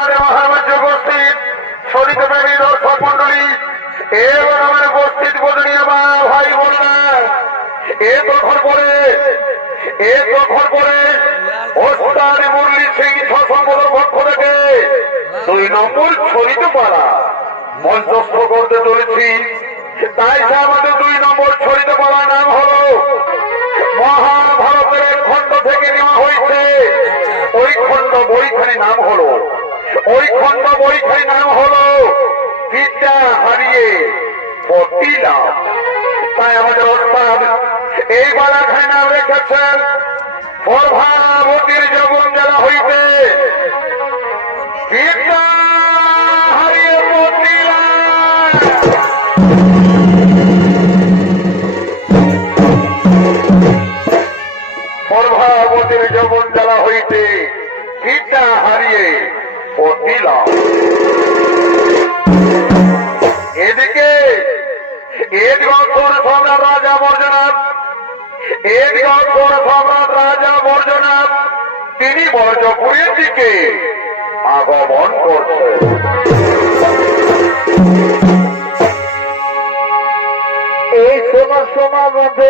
উপস্থিত শরীরপ্রেমী দর্শক মন্ডলী এবং আমার উপস্থিত বদনীয় মা ভাই বোনরা, তখন পরে ওস্তাদ মুরলী সিং সংসদের পক্ষ থেকে 2 নম্বর ছড়িতে পাড়া মঞ্চস্থ করতে চলেছি। তাই আমাদের 2 নম্বর ছড়িতে পাড়া নাম হল মহাভারতের এক খণ্ড থেকে নেওয়া হয়েছে। ওই খণ্ড বইখানি নাম হলো বিদ্যা হারিয়ে পতিলাম। তাই আমাদের ওস্তাদ এই বালাখানি নাম রেখেছেন প্রভাবতীর যৌবন জ্বালা হইতে বিদ্যা হারিয়ে পতিলাম। প্রভাবতীর যৌবন জ্বালা হইতে বিদ্যা হারিয়ে পতিলাম। এদিকে সম্রাট রাজা বর্জনাথ তিনি বর্জপুরের দিকে আগমন করছেন। এই সময় মধ্যে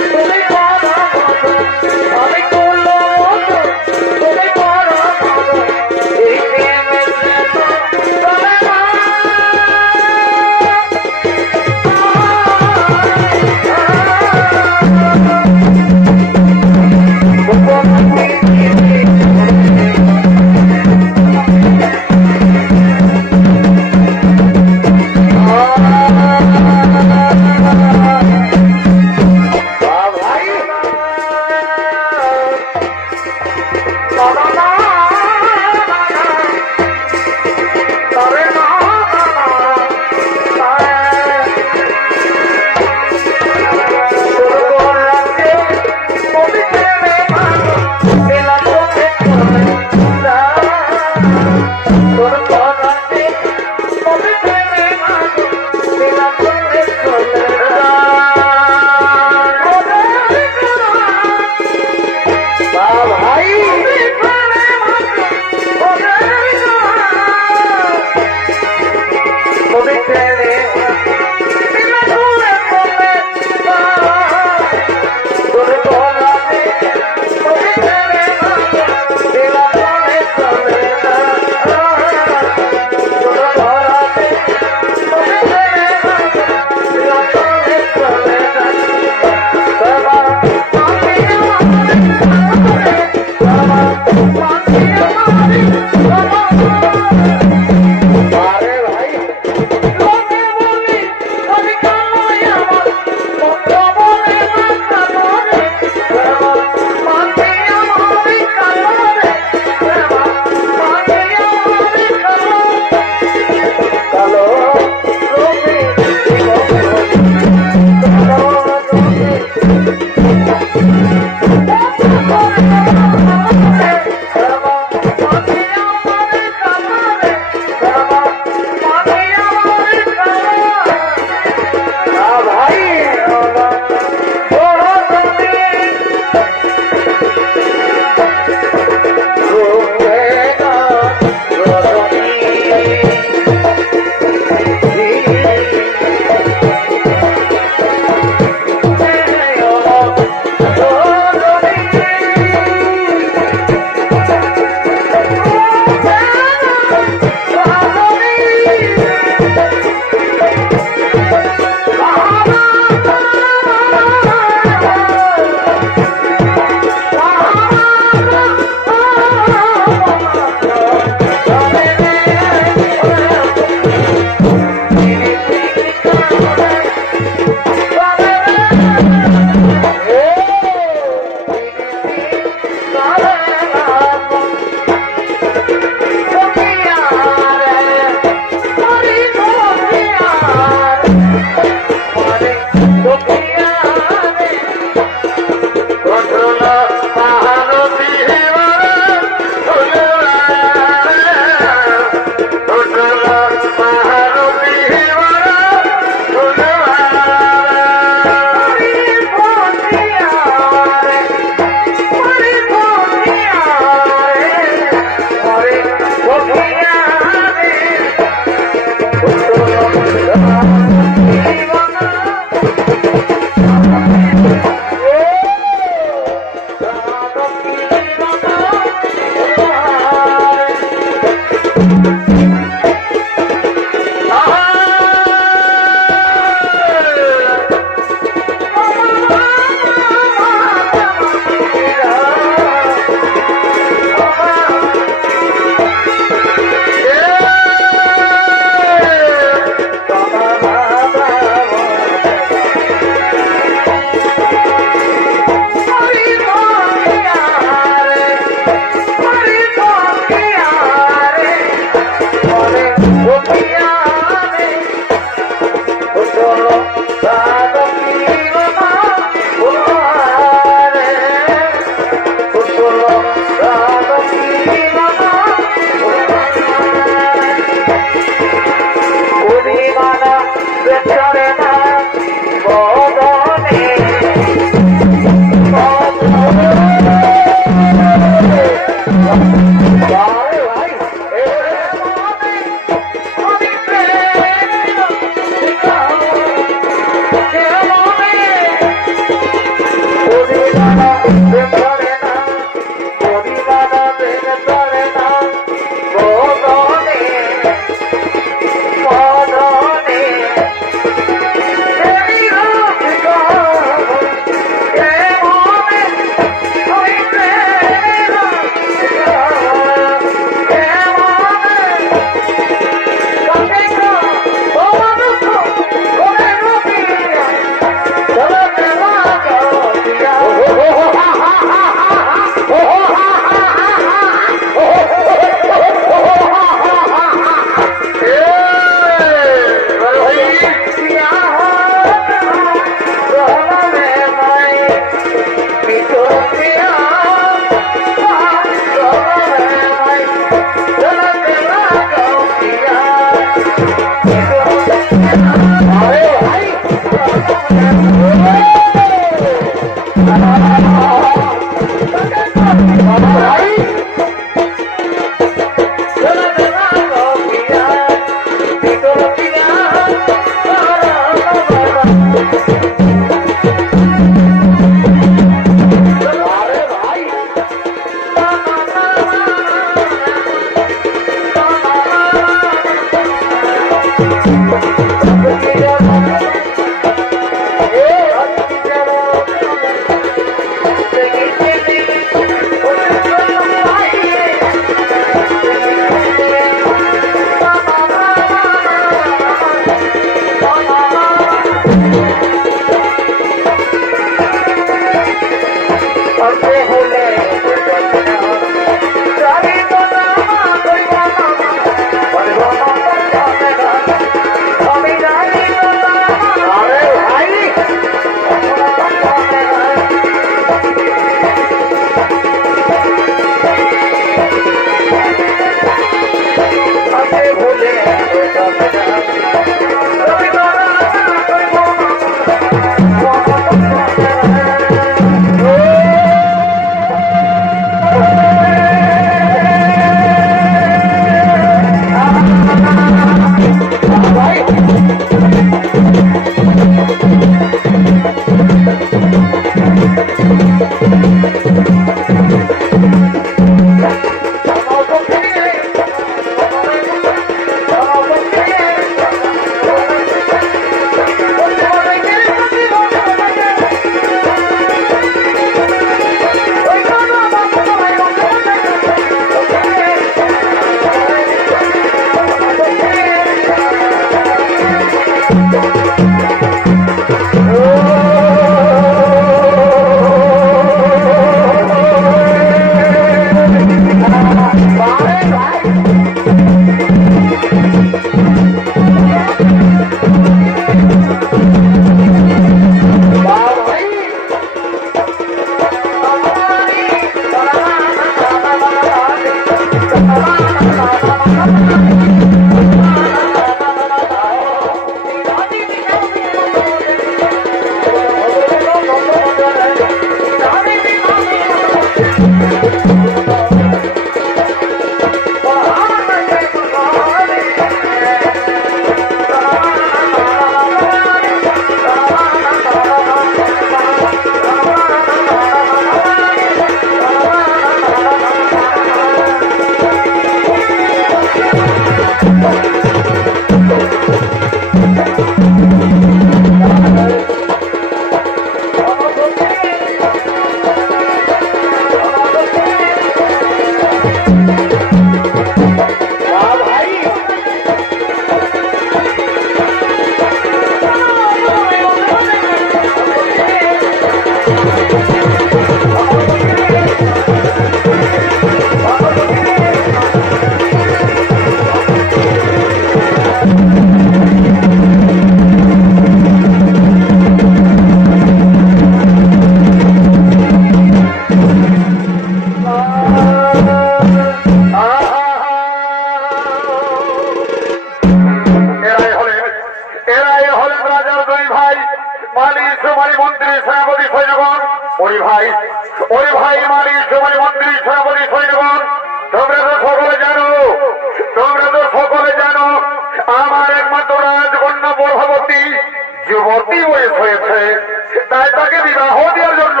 তাই তাকে বিবাহ দেওয়ার জন্য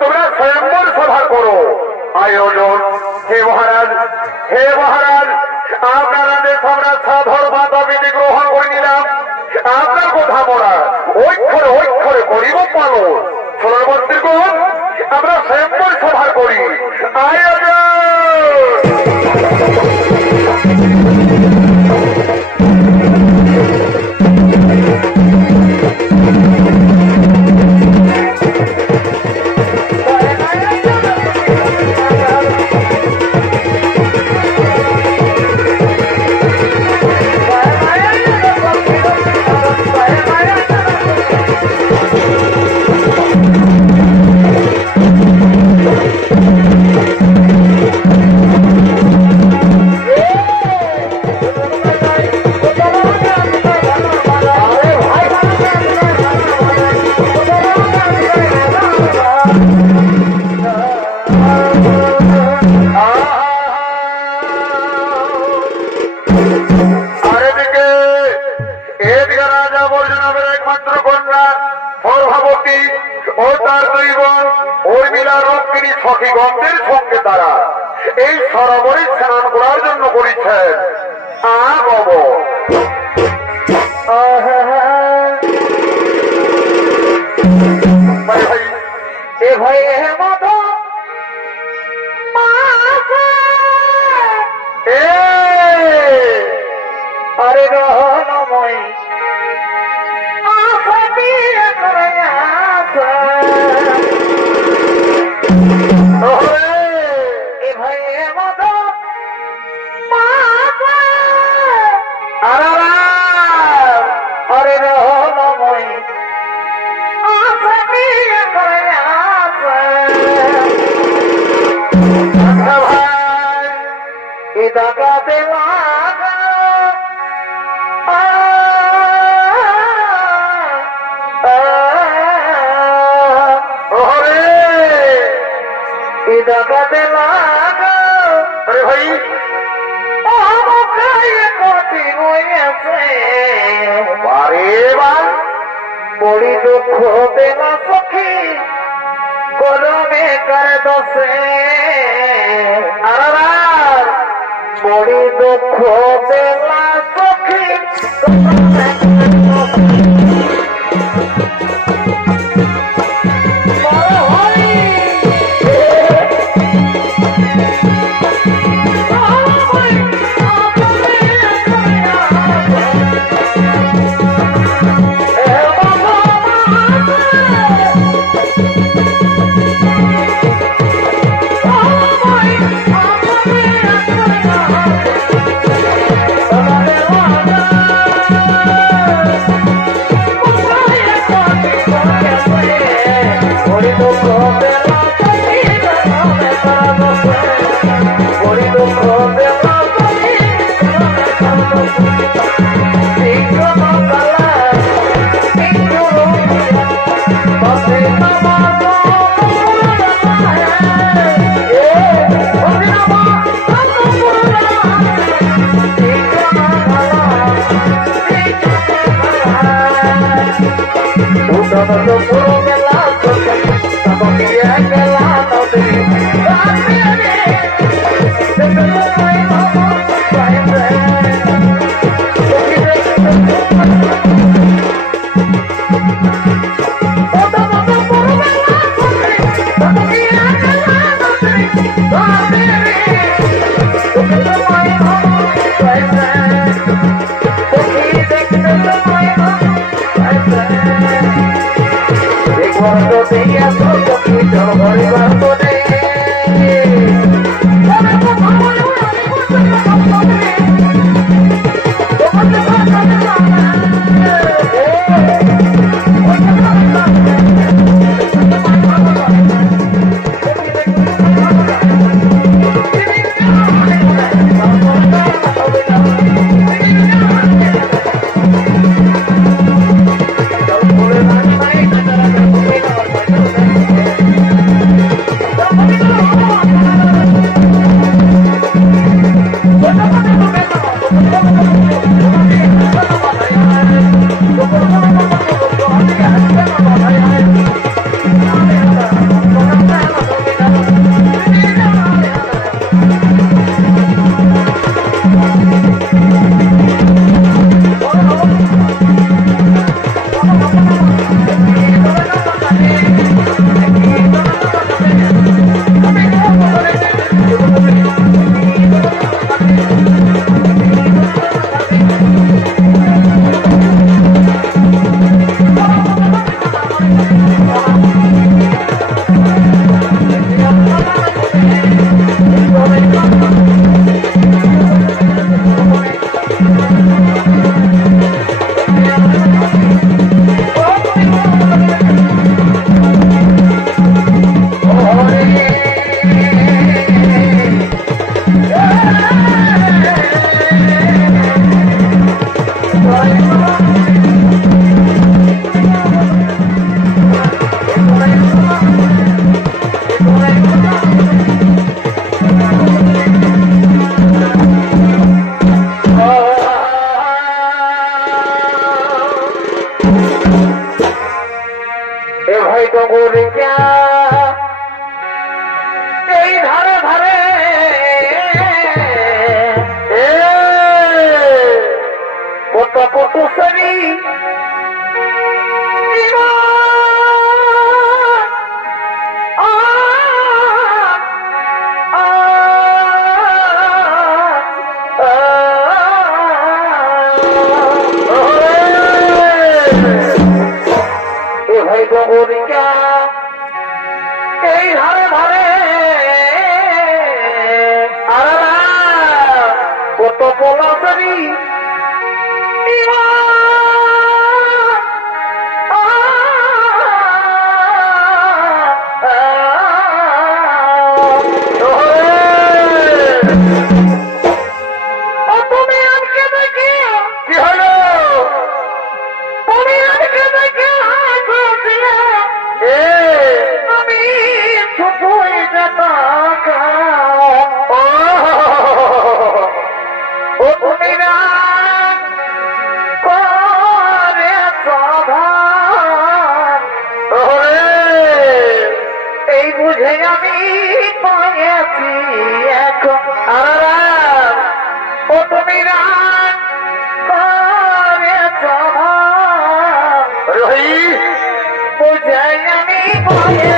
তোমরা স্বয়ম্বর সভা করো আয়োজন। হে মহারাজ, হে মহারাজ, আপনার আদেশ আমরা সাধর মাতা বিধি গ্রহণ করে নিলাম। আপনার কথা বলা ঐক্ষরে ঐক্ষরে করিব পালন। ষোলবর্তীগণ আমরা স্বয়ম্বর সভা করি আয়োজন। সখীগণদের সঙ্গে তারা এই সরোবরে স্নান করার জন্য করেছেন। আরে রহময় বড়ি দুঃখ দেলা সখী গরমে করে দোষে বড়ি দুঃখ দেলা সখী গরমে এ ভাই ডগরে ক্যা এই ধারে ধারে কত কত সরি ভাই ডগরিকা এই ধারে ধারে আরা কত পলাশরি তুমি আজকে দেখি কি হলো তুমি আজকে দেখি আমি ছুটুই ও তুমি না করে এই বুঝে আমি পাইছি এখন ও তুমি না করে বুঝে আমি পাইছি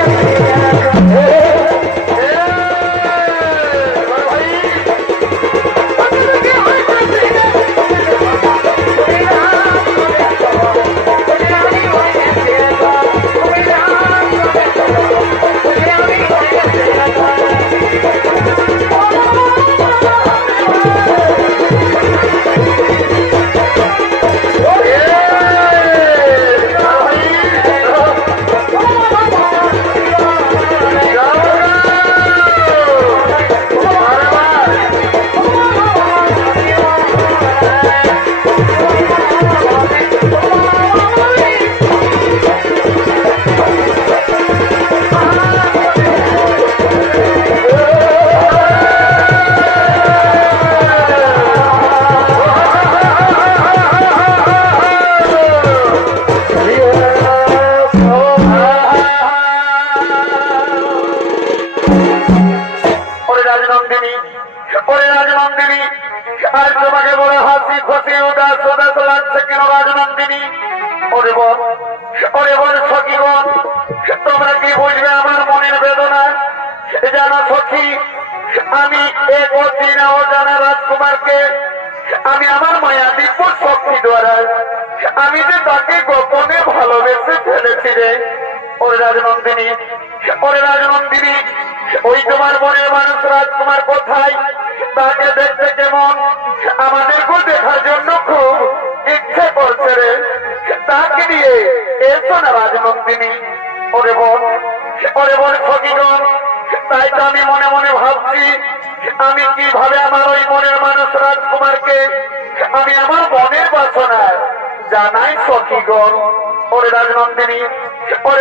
আর তোমাকে বড় হাসি খুশি উদাস উদাস লাগছে কেন রাজনন্দিনী? ওরে বল সখীগণ, তোমরা কি বুঝবে আমার মনের বেদনা? জানা সখী, আমি এক অচেনা অজানা রাজকুমারকে আমি আমার মায়া দিব্য শক্তি দ্বারা আমি যে তাকে গোপনে ভালোবেসে ফেলেছি রে। ওরে রাজনন্দিনী, ওই তোমার মনের মানুষ রাজকুমার কোথায়? তাকে দেখতে কেমন? আমাদেরকেও দেখার জন্য খুব ইচ্ছে করছে রে। তাকে নিয়ে এসো না রাজনন্দিনী। ওরে বল সখীগণ, তাই তো আমি মনে মনে ভাবছি আমি কিভাবে আমার ওই মনের মানুষ রাজকুমারকে আমি আমার মনের বাসনায় জানাই সখীগণ। ওরে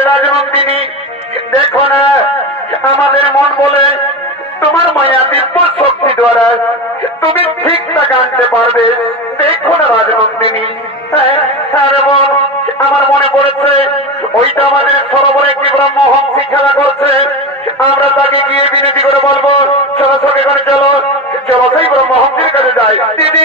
রাজনন্দিনী, দেখো না আমাদের মন বলে তোমার মায়া দিব্য শক্তি দ্বারা তুমি ঠিকঠাক আনতে পারবে। দেখো না রাজনন্দিনী। হ্যাঁ রে বোন, আমার মনে পড়েছে ওইটা আমাদের সরোবরে একটি ব্রহ্মহংসী খেলা করছে। আমরা তাকে গিয়ে বিনতি করে বলবো, চলো সঙ্গে করে চলো সেই ব্রহ্মহংসীর কাছে যাই। দিদি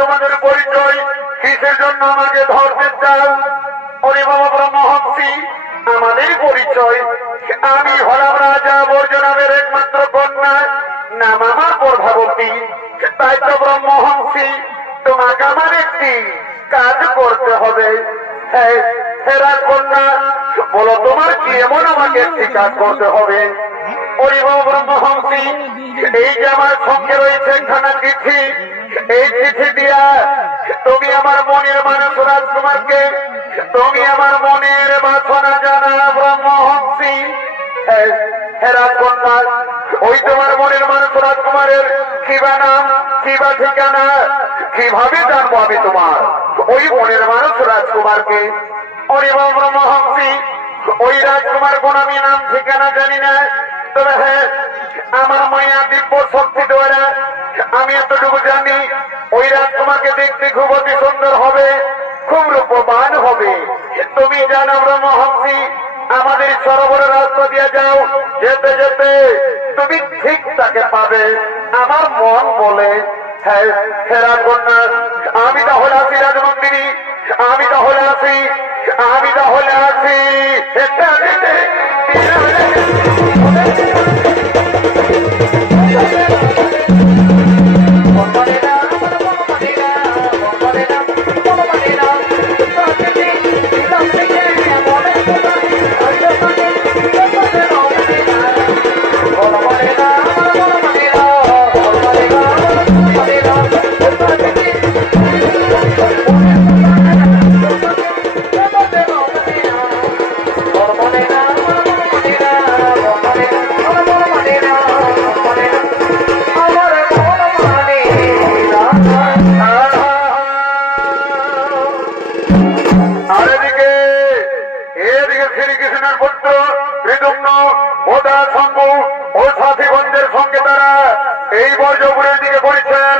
তোমাদের পরিচয় কিসের জন্য আমাকে ধরতে চাও? ওরে বাবা ব্রহ্মহংসী, আমাদের পরিচয়, আমি হলাম রাজা বর্জনাবের একমাত্র কন্যা, নাম আমার প্রভাবতী। তাই তো ব্রহ্মহংসী, তোমাকে আমার একটি কাজ করতে হবে। হ্যাঁ হেরা কন্যা, বলো তোমার কি এমন আমাকে একটি কাজ করতে হবে? ওরে বাবা ব্রহ্মহংসী, এই যে আমার সঙ্গে রয়েছে একখানা চিঠি, এই চিঠি দিয়া তুমি আমার মনের মানুষ রাজকুমারকে, তুমি আমার মনের বাসনা জানা ব্রহ্মহংসী। হেরা কন্যা, ওই তোমার মনের মানুষ রাজকুমারের কিবা নাম, কিবা ঠিকানা, কিভাবে জানবো আমি তোমার ওই মনের মানুষ রাজকুমারকে? ওরে বাবা ব্রহ্মহংসী, ওই রাজকুমার কোন আমি নাম ঠিকানা জানি না, তবে হ্যাঁ আমার মায়া দিব্য শক্তি দ্বারা আমি এতটুকু জানি ওই রাজকুমারকে দেখতে খুব অতি সুন্দর হবে, খুব রূপবান হবে। তুমি জানো ব্রহ্মহংসী, আমাদের সরোবরের রাস্তা দিয়ে যাও, যেতে যেতে তুমি ঠিক তাকে পাবে, আমার মন বলে। হ্যাঁ হেরা কন্যা, আমি তাহলে আসি রাজমন্দিনী, আমি তাহলে আসি, আমি তাহলে আসি। সঙ্গে তারা এই বর্জপুরের দিকে করেছেন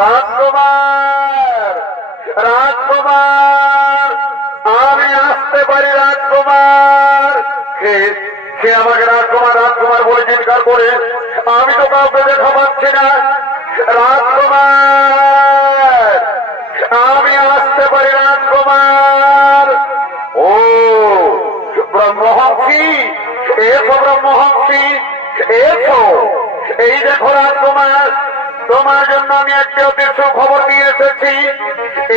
রাজকুমার, রাজকুমার, আমি আসতে পারি রাজকুমার। সে আমাকে রাজকুমার রাজকুমার বলে চিৎকার করে, আমি তো কাউকে দেখা পাচ্ছি না। রাজকুমার, আমি আসতে পারি রাজকুমার। ও ব্রহ্মহংসী, এসো ব্রহ্মহংসী, এসো। এই দেখো রাজকুমার, তোমার জন্য আমি একটি অতি সুখবর নিয়ে এসেছি।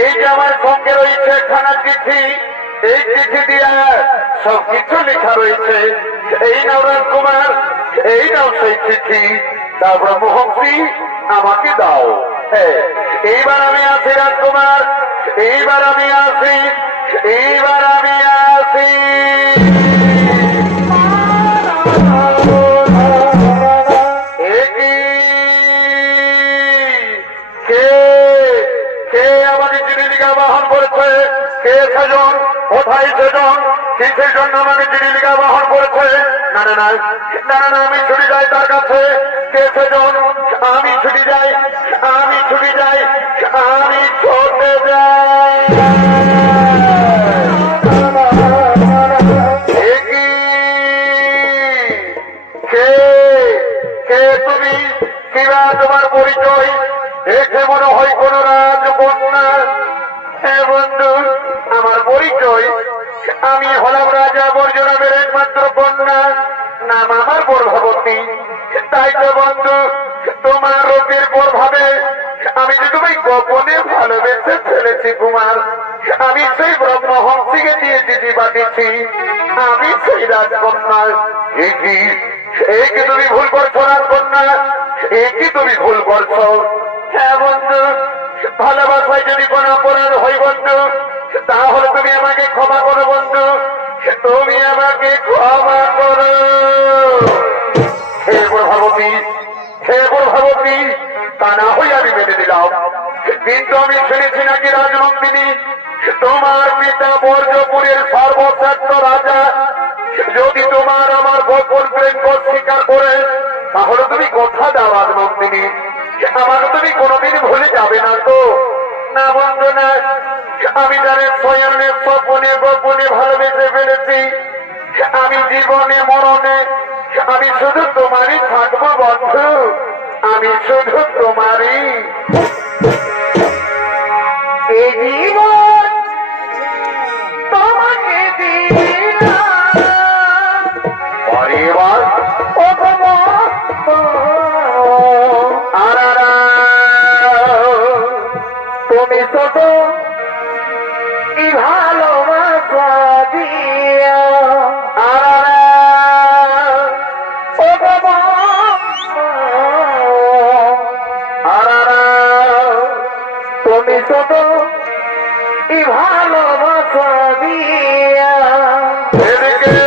এই যে আমার সঙ্গে রয়েছে একখানা চিঠি, এই চিঠি দিয়া সবকিছু লেখা রয়েছে। এই নাও রাজকুমার, এই নাও সেই চিঠি। দাও ব্রহ্মহংসী, আমাকে দাও। হ্যাঁ, এইবার আমি আসি রাজকুমার, এইবার আমি আসি, এইবার আমি আসি। কোথায় সেজন? কিসের জন্য আমাকে চিঠিলিকা বহন করেছে? না না না না না, আমি ছুটি যাই তার কাছে। কে সেজন? আমি ছুটি যাই, আমি ছুটি যাই, আমি ছুটে যাই। কে কে তুমি? কিবা তোমার পরিচয়? দেখে মনে হয় কোন রাজকন্যা। হ্যাঁ বন্ধু, আমার পরিচয়, আমি হলাম রাজা বর্জনের একমাত্র কন্যা, নাম আমার প্রভাবতী। তাই তো বন্ধু, তোমার রূপের প্রভাবে আমি যে তোমায় গোপনে ভালোবেসে ফেলেছি কুমার। আমি সেই ব্রহ্মহংসীকে দিয়ে চিঠি পাঠিয়েছি, আমি সেই রাজকন্যা। একে তুমি ভুল করছো রাজকন্যা, একে তুমি ভুল করছো। হ্যাঁ বন্ধু, ভালোবাসায় যদি কোনো অপরাধ হয় বন্ধু, তাহলে তুমি আমাকে ক্ষমা করো বন্ধু, তুমি আমাকে ক্ষমা করো। হে প্রভাবতী, হে প্রভাবতী, তা না হই আমি মেনে দিলাম। কিন্তু আমি শুনেছি নাকি রাজনন্দিনী, তোমার পিতা বর্জপুরের সর্বশ্রেষ্ঠ রাজা। যদি তোমার আমার গোপন প্রেম স্বীকার করে, তাহলে তুমি কথা দাও রাজনন্দিনী, আমাকে তুমি কোনোদিন ভুলে যাবে না তো? না বন্ধু না, আমি জানি স্বয়নে স্বপনে গোপনে ভালোবেসে ফেলেছি। আমি জীবনে মরণে আমি শুধু তোমারই থাকবো বন্ধু, আমি শুধু তোমারই। এই জীবন তোমাকে দিলাম, পরিবার তুমি ছোট কি ভালোবাসা দিয়া, তুমি ছোট কি ভালোবাসা দিয়া। এদিকে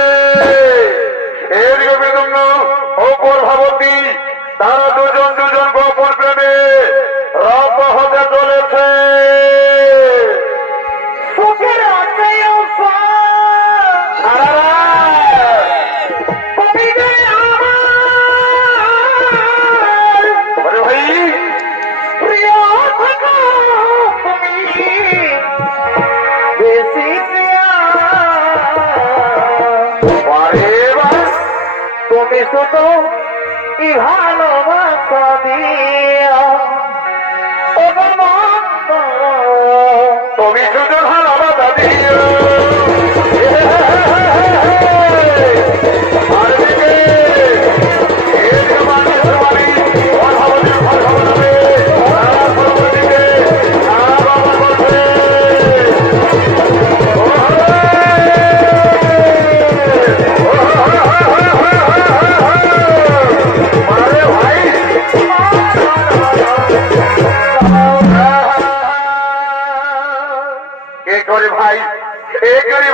এদিকে বিভিন্ন অপর ভাবতী, তারা দুজন দুজন গোপন প্রেমে রত হতে চলেছে। সুখের তুমি শুধু কি ভালোবাসা দিয়া, তুমি শুধু ভালোবাসা দিয়া।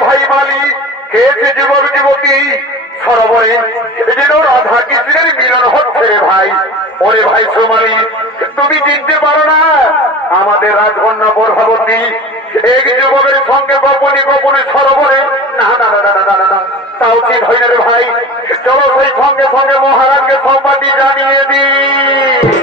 ভাই মালি খেয়েছে যুবক যুবতী সরোবরে, যেন রাধা কৃষ্ণের মিলন হচ্ছে রে ভাই। ওরে ভাই সোমালি, তুমি চিনতে পারো না আমাদের রাজকন্যা প্রভাবতী এক যুবকের সঙ্গে গোপনে গোপনে সরোবরে? না না না না না না, তা উচিত হয় না রে ভাই। চলো সেই সঙ্গে সঙ্গে মহারাজকে সম্পাদি জানিয়ে দিই।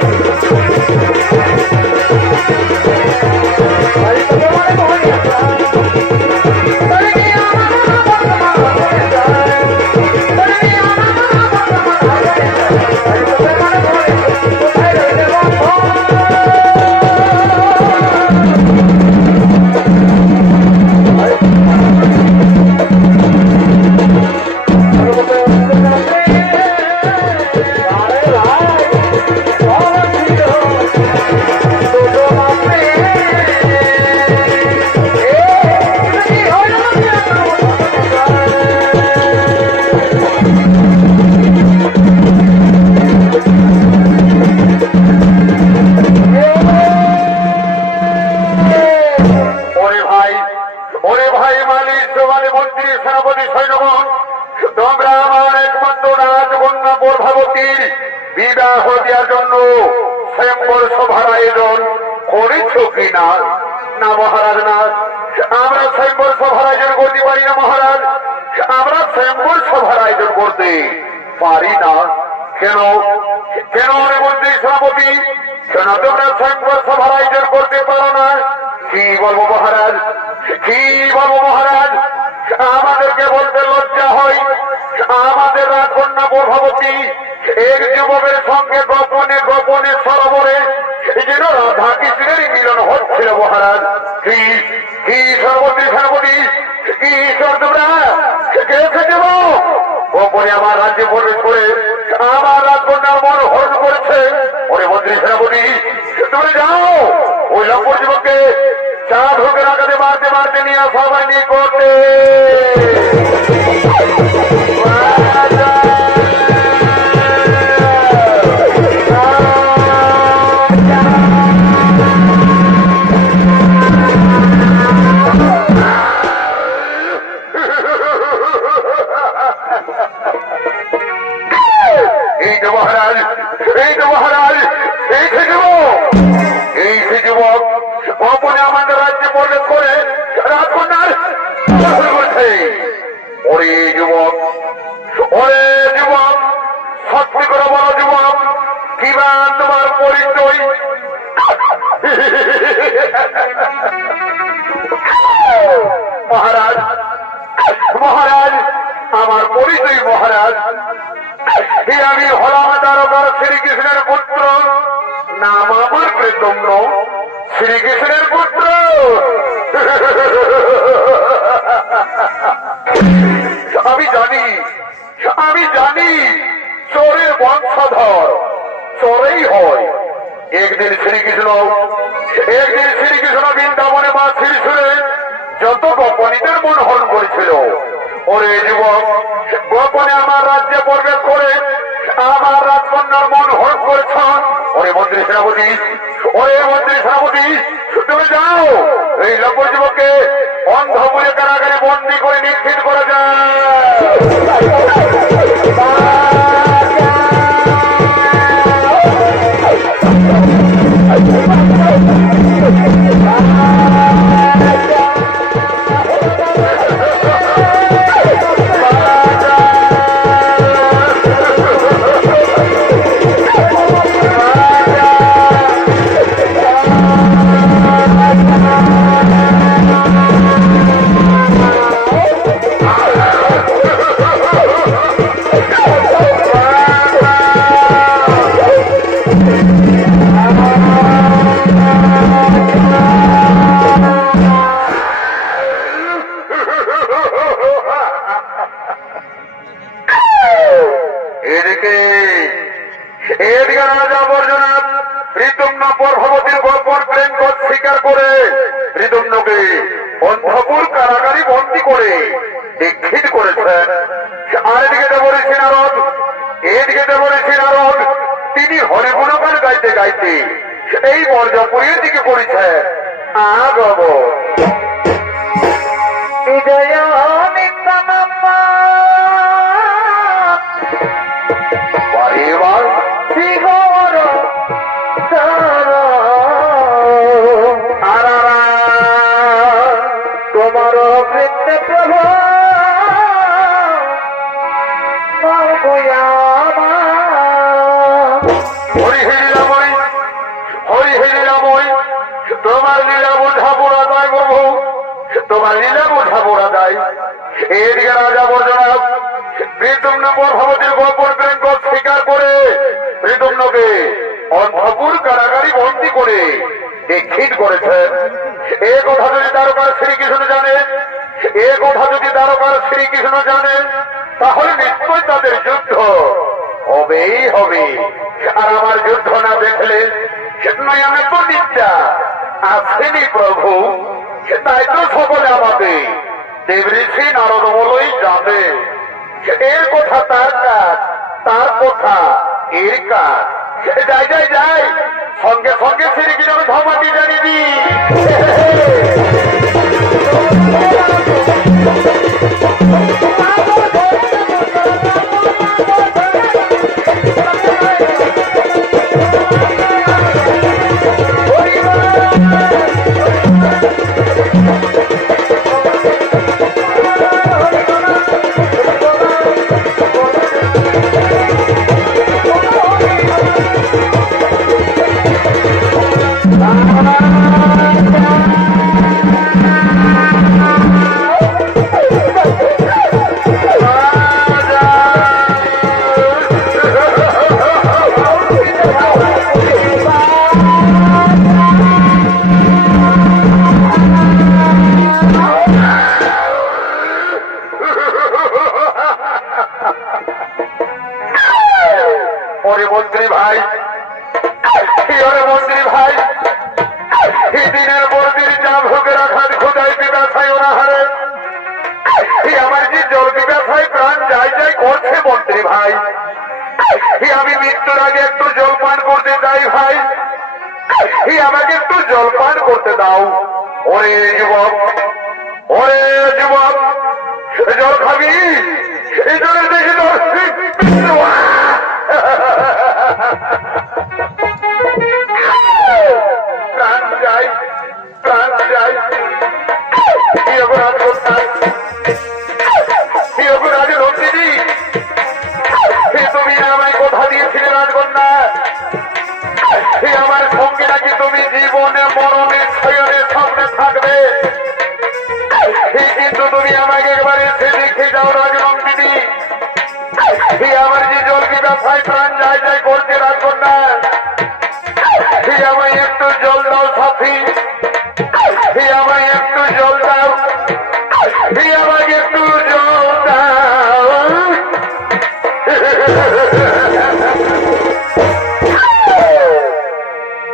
আয়োজন করেছ কিনা? না মহারাজ, না, আমরা স্বয়ম্বর সভার আয়োজন করতে পারি না মহারাজ, আমরা স্বয়ম্বর সভার আয়োজন করতে পারি না। কেন কেন মন্ত্রী সভাপতি, কেন তোমরা স্বয়ম্বর সভার আয়োজন করতে পারো না? কি বলবো মহারাজ, কি বলবো মহারাজ, আমাদেরকে বলতে লজ্জা হয়। আমাদের রাজকন্যা প্রভাবতী এক যুবকের সঙ্গে গোপনে গোপনে সরোবরে যেন রাধা কৃষ্ণের মিলন হচ্ছিল মহারাজ। কি কি সর্বত্রী সেনাপতি, কি ঈশ্বর তোমরা কে যাব গোপনে আমার রাজ্যে প্রবেশ করে আমার রাজকন্যার মন হরণ করেছে। ওরে মন্ত্রী সেনাপতি, তুমি যাও ওই লম্বর যুবককে চা ঢোকে রাখাতে মারতে মারতে নিয়ে সবাই নিয়ে করতে। এই যে মহারাজ, এই যে মহারাজ, এই যে যুবক, এই যে যুবক গোপনে আমাদের রাজ্যে প্রবেশ করে রাজকন্যার করছে। ওরে যুবক, ওরে যুবক, সত্যি করে বড় যুবক, কিবা তোমার পরিচয়? মহারাজ, মহারাজ, আমার পরিচয় মহারাজ, আমি হলাম তারকার শ্রীকৃষ্ণের পুত্র, নাম আমার প্রদ্যুম্ন, শ্রীকৃষ্ণের পুত্র। আমি জানি, আমি জানি চোরের বংশধর চোরেই হয়। একদিন শ্রীকৃষ্ণ বৃন্দাবনে মা শ্রীশুরে যত গোপনীদের মন হরণ করেছিল। ওরে যুবক, গোপনে আমার রাজ্যে প্রবেশ করে আমার রাজকন্যার মন হরণ করেছ। ওরে মন্ত্রী সেনাপতি, ওরে মন্ত্রী সেনাপতি, তুমি যাও এই লম্বর যুবককে অন্ধপুরে কারাগারে বন্দী করে নিক্ষিপ্ত করা যায়। অন্ধপুর কারাগারি বন্দী করে দীক্ষিত করেছেন। আরেদিকে দেবঋষি নারদ, এদিকে দেবঋষি নারদ, তিনি হরিগুণগান গাইতে গাইতে এই বর্জপুরীর দিকে পড়েছেন। আগব বিজয় নিত্যানম্মা পরিবার শ্রীগৌর তোমার বৃত্তে প্রভু হরিহরিলাময়, হরিহরিলাময়, তোমার লীলা বোঝা পোড়া দেয় প্রভু, তোমার লীলা বোঝা পোড়া দেয়। এদিকে রাজা বর্জনা প্রদ্যুম্ন প্রভাবতীর গোপন প্রেম স্বীকার করে প্রদ্যুম্নকে অন্ধপুর কারাগারি বন্দী করে দীক্ষিত করেছেন। এ কথা যদি দ্বারকার শ্রীকৃষ্ণ জানে, এ কথা যদি দ্বারকার শ্রীকৃষ্ণ জানে, তাহলে নিশ্চয় তাদের যুদ্ধ হবেই হবে। আর আমার যুদ্ধ না দেখলে নয়নে তো নিত্যা আসেনি প্রভু, তাই তো সকলে আমাকে দেবঋষি নারদ বলেই জানে। এর কথা তার কাজ, তার কথা এর কাজ। যাই যাই যাই, সঙ্গে সঙ্গে শ্রীকৃষ্ণকে ধর্মাটি জানিয়ে দিই। ওরে মন্ত্রী ভাই, এই দিনের পর দিন যা ভোগের আঘাত খোদাই পিপাসায় ওরা হারে, আমার যে জল পিপাসায় প্রাণ যাই যাই করছে মন্ত্রী ভাই। আমি মৃত্যুর আগে একটু জল পান করতে চাই ভাই, আমাকে একটু জল পান করতে দাও। ওরে যুবক, ওরে যুবক, জল খাবি? এই জলের দেখে প্রাণ যাই, প্রাণ যাই। কি অপরাধ করতাম, কি অপরাধ রঞ্জিনী, তুমি আমায় কথা দিয়েছিলে রাজকন্যা, আমার সঙ্গে নাকি তুমি জীবনে মরণে শয়নে সামনে থাকবে, কিন্তু তুমি আমাকে একবারে এসে দেখে যাও রাজরঙ্গিনী। আমার যে জল পিপাসায় প্রাণ যায় যায় করছে রাজকন্যা, আমায় একটু জল দাও সাথী, আমায় একটু জল দাও, আমাকে একটু জল দাও।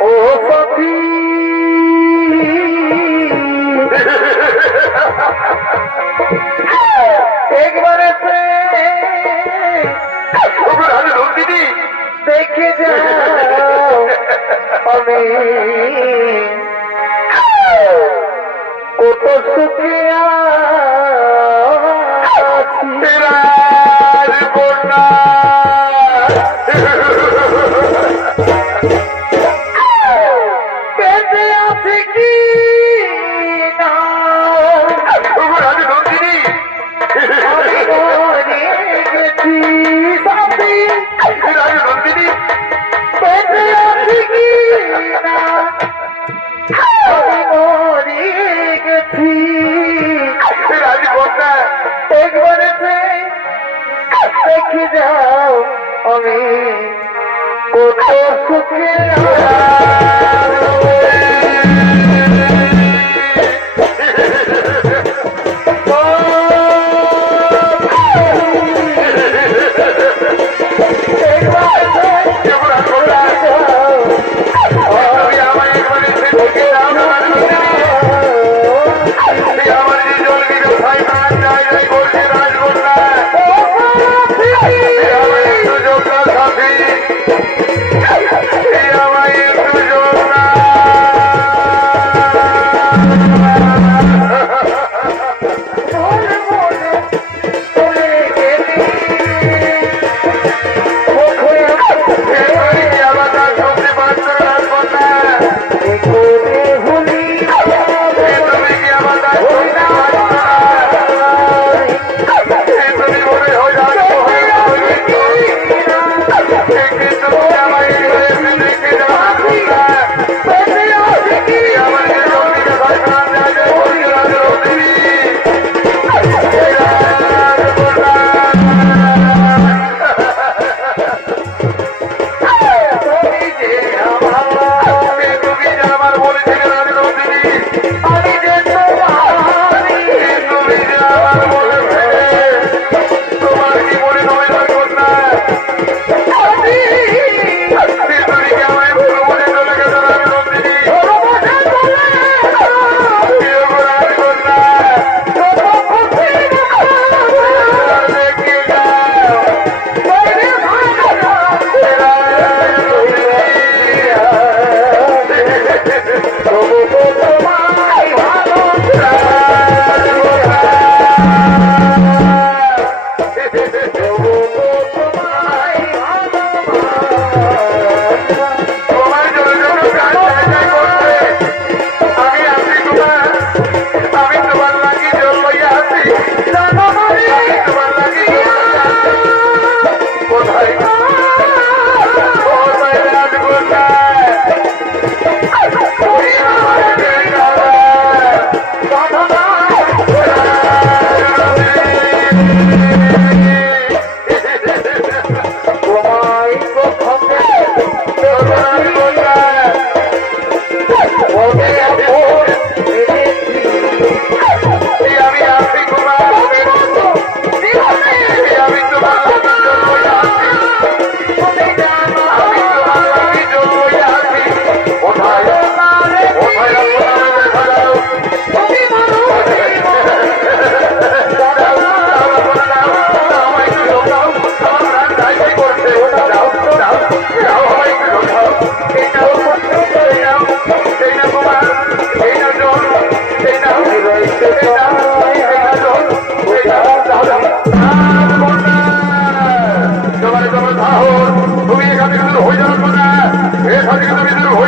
ও সাথী, একবার এসে রঞ্জিনী দেখে যাও আমি কত সুখে আছি। রাজকন্যা বেঁচে আছে কি না রঞ্জিনী, মরে গেছি সাথী, রঞ্জিনী বেঁচে আছে কি না, আমি মরে গেছি। রাজকন্যা একবার দেখে যাও আমি কত সুখে আমার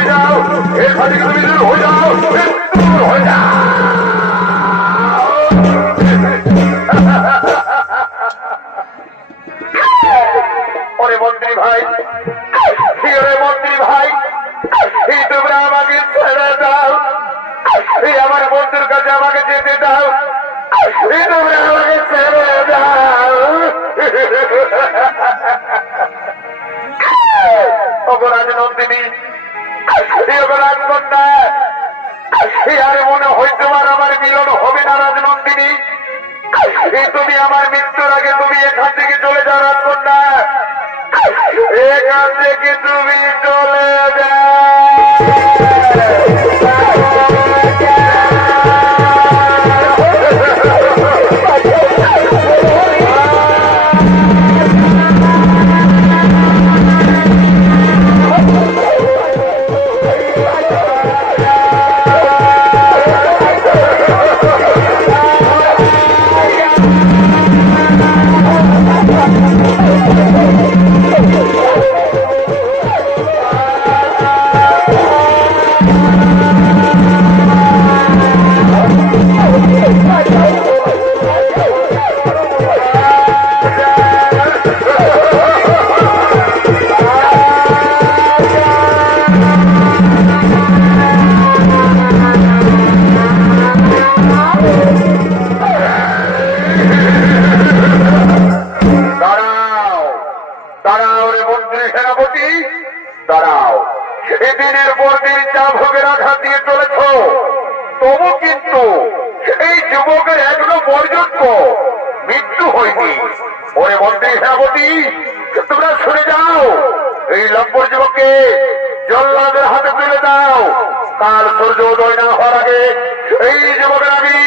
হয়ে যাও, এখান থেকে তুমি দূর হয়ে যাও, দূর হয়ে যাও। ওরে মন্ত্রী ভাই, ওরে মন্ত্রী ভাই, এই তোমরা আমাকে ছেড়ে দাও, এই আমার বন্ধুর কাছে আমাকে যেতে দাও, এই তোমরা আমাকে ছেড়ে দাও। অপরাধ নন্দিনী, রাজকন্যা, আরে মনে হয় তোমার আমার মিলন হবে না রাজনন্দিনী। তুমি আমার মৃত্যুর আগে তুমি এখান থেকে চলে যাও রাজকন্যা, এখান থেকে তুমি চলে দাঁড়াও। এদিনের পর দিন যা ভোগের আঘাত দিয়ে চলেছ, তবু কিন্তু এই যুবকের এখনো পর্যন্ত মৃত্যু হয়নি। ওরে মন্ত্রী সেনাপতি, তোমরা শুনে যাও, এই লম্বর যুবককে জল্লাদের হাতে তুলে দাও। কাল সূর্য উদয় না হওয়ার আগে এই যুবকের আমি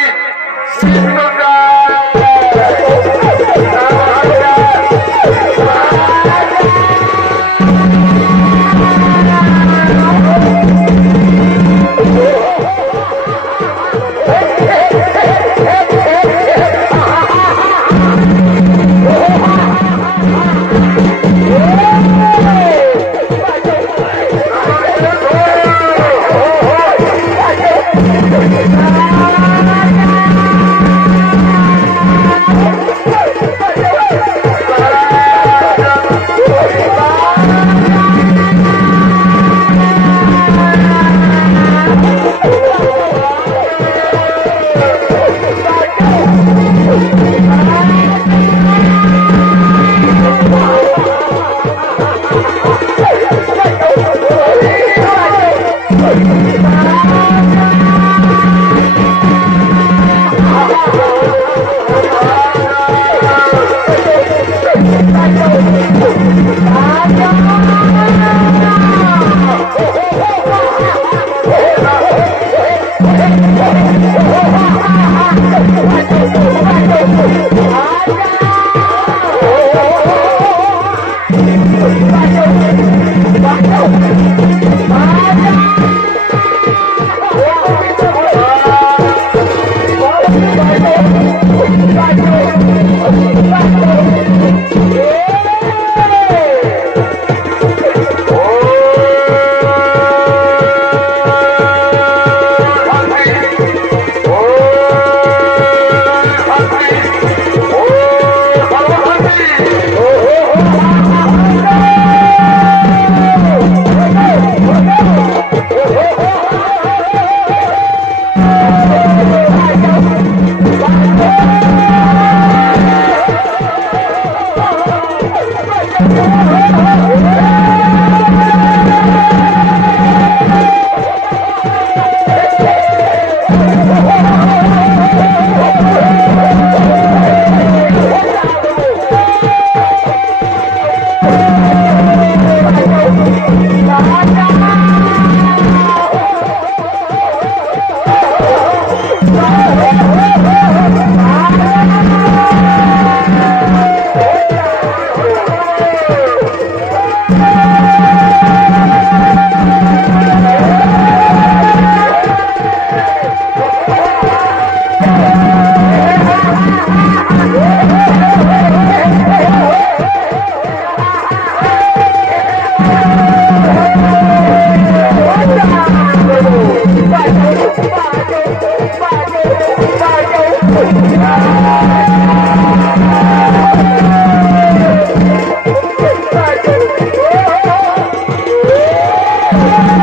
Hey!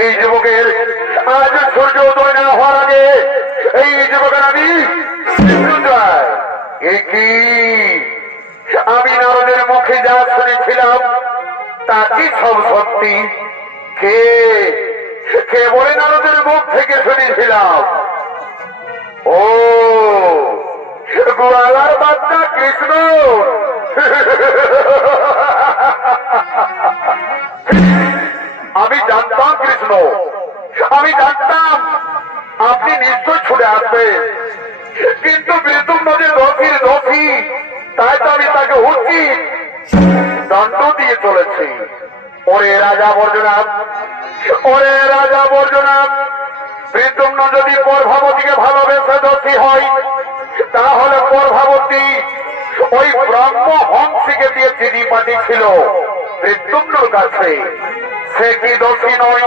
এই যুবকের আজ সূর্য উদয় না হওয়ার আগে এই যুবকের আমি মৃত্যুঞ্জয়। এ কি আমি নারদের মুখে যা শুনেছিলাম তা কি সব সত্যি? কে কে বলে নারদের মুখ থেকে শুনেছিলাম? ও গোয়ালার বাচ্চা কৃষ্ণ। আমি জানতাম কৃষ্ণ, আমি জানতাম আপনি নিশ্চয় ছুটে আসবেন, কিন্তু বৃদ্ধ নদীর দোষীর দোষী, তাই তো আমি তাকে উচিত দণ্ড দিয়ে চলেছি। ওরে রাজা বর্জনাথ, ওরে রাজা বর্জনাথ, বৃদ্ধ যদি পরভাবতীকে ভালোবেসে দোষী হয়, তাহলে পরভাবতী ওই ব্রহ্ম হংসীকে দিয়ে চিঠি পাঠিয়েছিল বৃদ্ধর কাছে, সে কি দোষী নয়?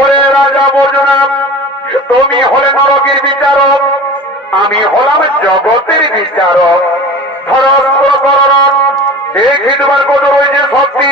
ওরে রাজা বর্জনাথ, তুমি হলে নরকের বিচারক, আমি হলাম জগতের বিচারক। ধরস্ত্র করণ দেখি তোমার কত রয়েছে শক্তি।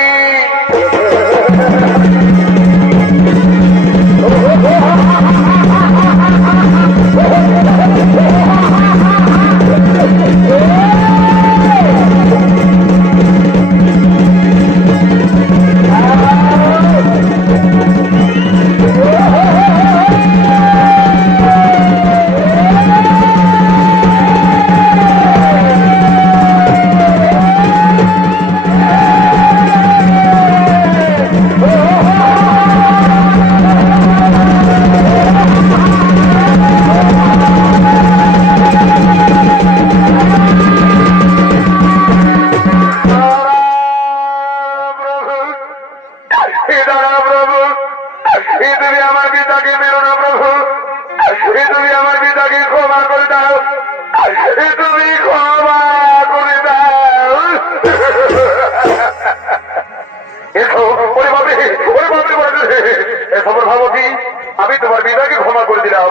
আমি তোমার পিতাকে ক্ষমা করে দিলাম,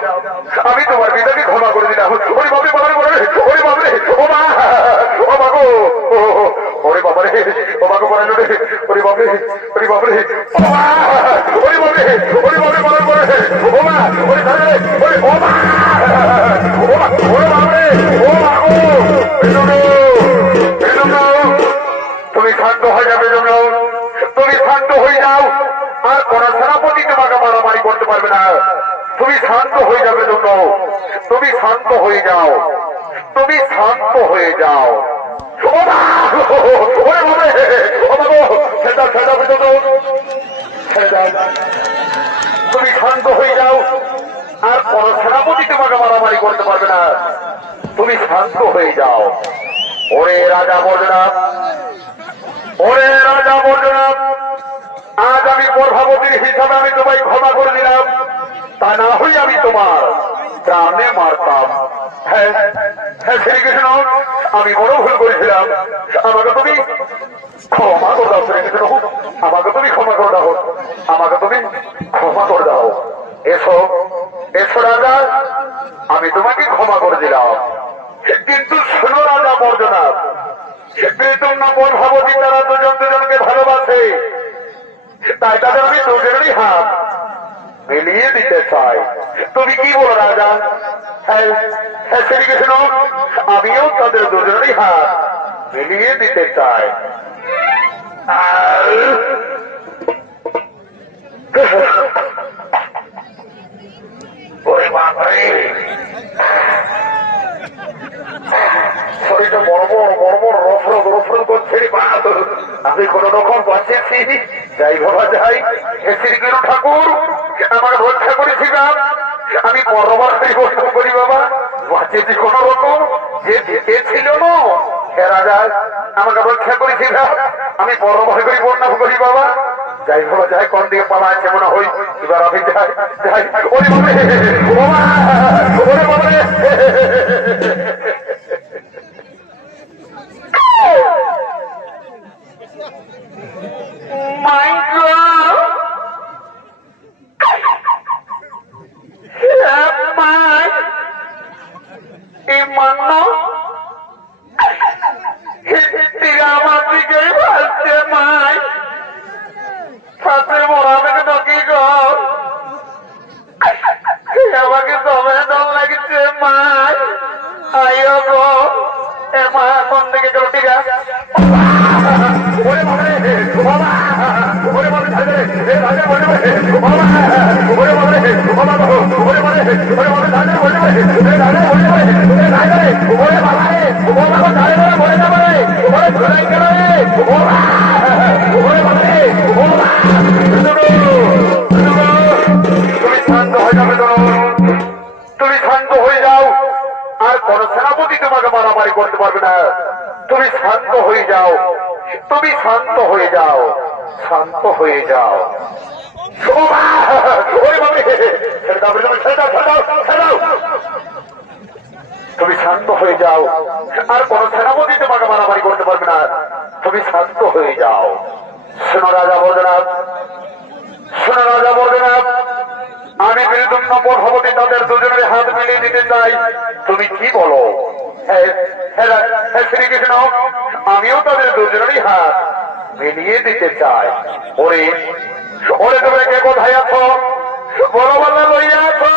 আমি তোমার পিতাকে ক্ষমা করে দিলাম। ওরে বাবরে বাবরে বলে, ওরে বাবরে, ও মা, ও মা গো, ওরে বাবারে, ও মা গো বলে, ওরে বাবরে, ওরে বাবরে, ও মা, ওরে বাবরে, ওরে বাবরে বলে বলে, ও মা, ওরে দাদা, ওরে ও মা, ও মা, ওরে বাবরে, ও মা গো, তুমি শান্ত হয়ে যাবে, তুমি শান্ত হয়ে যাও, আর কোন সেনাপতি তোমাকে মারামারি করতে পারবে না। তুমি শান্ত হয়ে যাবে, তুমি শান্ত হয়ে যাও, তুমি শান্ত হয়ে যাও। তুমি শান্ত হয়ে যাও, আর কোন সেনাপতি তোমাকে মারামারি করতে পারবে না। তুমি শান্ত হয়ে যাও। ওরে রাজা বর্জনাথ, ওরে রাজা বর্জনাথ, আজ আমি প্রভাবতীর হিসাবে আমি তোমায় ক্ষমা করে দিলাম, তা না হই আমি তোমার প্রাণে মারতাম। হ্যাঁ হ্যাঁ শ্রীকৃষ্ণ, আমি বড় ভুল করেছিলাম, আমাকে তুমি ক্ষমা করে দাও। শ্রীকৃষ্ণ, আমাকে তুমি ক্ষমা করে দাও, আমাকে তুমি ক্ষমা করে দাও। এসো এসো রাজা, আমি তোমাকে ক্ষমা করে দিলাম। কিন্তু শোনো রাজা বর্জনাথ, বৃদ্ধ প্রভাবতী তারা দুজন দুজনকে ভালোবাসে, তাই তাদের আমি দুজনেরই হাত মিলিয়ে দিতে চাই। তুমি কি বলো রাজা? হ্যাঁ হ্যাঁ শ্রীকৃষ্ণ, আমিও তাদের দুজনেরই হাত মিলিয়ে দিতে চাই। শরীরটা বড় বড় বড় বড় রফর রফর করছে, আমি কোন রকম বাঁচেছি। যাই বাবা যাই, শ্রীকৃষ্ণ ঠাকুর আমার রক্ষা করেছিলাম, আমি পরবার বৈঠক করি বাবা, বাঁচেছি কোন রকম। যে দিতেছিল না হে রাজা, আমাকে রক্ষা করেছিলাম, আমি পরবার করি বন্যাম করি বাবা। যাই বাবা যাই, কোন দিকে পালা আছে মনে হই, এবার আমি যাই যাই। ওরে বাবা, ওরে বাবা, My God! Help my Imanno! Hittira আমার দিকেই ভাসছে মাই, সাথে মরা থেকে নকি গো। আমাকে দমে দম লাগছে মা। আইও গো এ মা কোন দিকে গেল? ঠিক আছে তুমি শান্ত হয়ে যাবে তো, তুমি শান্ত হয়ে যাও। আর কোন সেনাপতি তোমাকে মারামারি করতে পারবে না। তুমি শান্ত হয়ে যাও, তুমি শান্ত হয়ে যাও, শান্ত হয়ে যাও। তুমি শান্ত হয়ে যাও, আর কোন সেনাপতি তোমাকে মারামারি করতে পারবে না। তুমি শান্ত হয়ে যাও। শোনো রাজা বৈদ্যনাথ, শোনো রাজা বৈদ্যনাথ, আমি বীরদুম্ন ভবতী তাদের দুজনের হাত মিলিয়ে দিতে চাই। তুমি কি বলো? শ্রীকৃষ্ণ, আমিও তাদের দুজনেরই হাত মিলিয়ে দিতে চাই। ওরে ওরে তুমি কে কোথায় আছো? বলো বলো লইয়া আছো।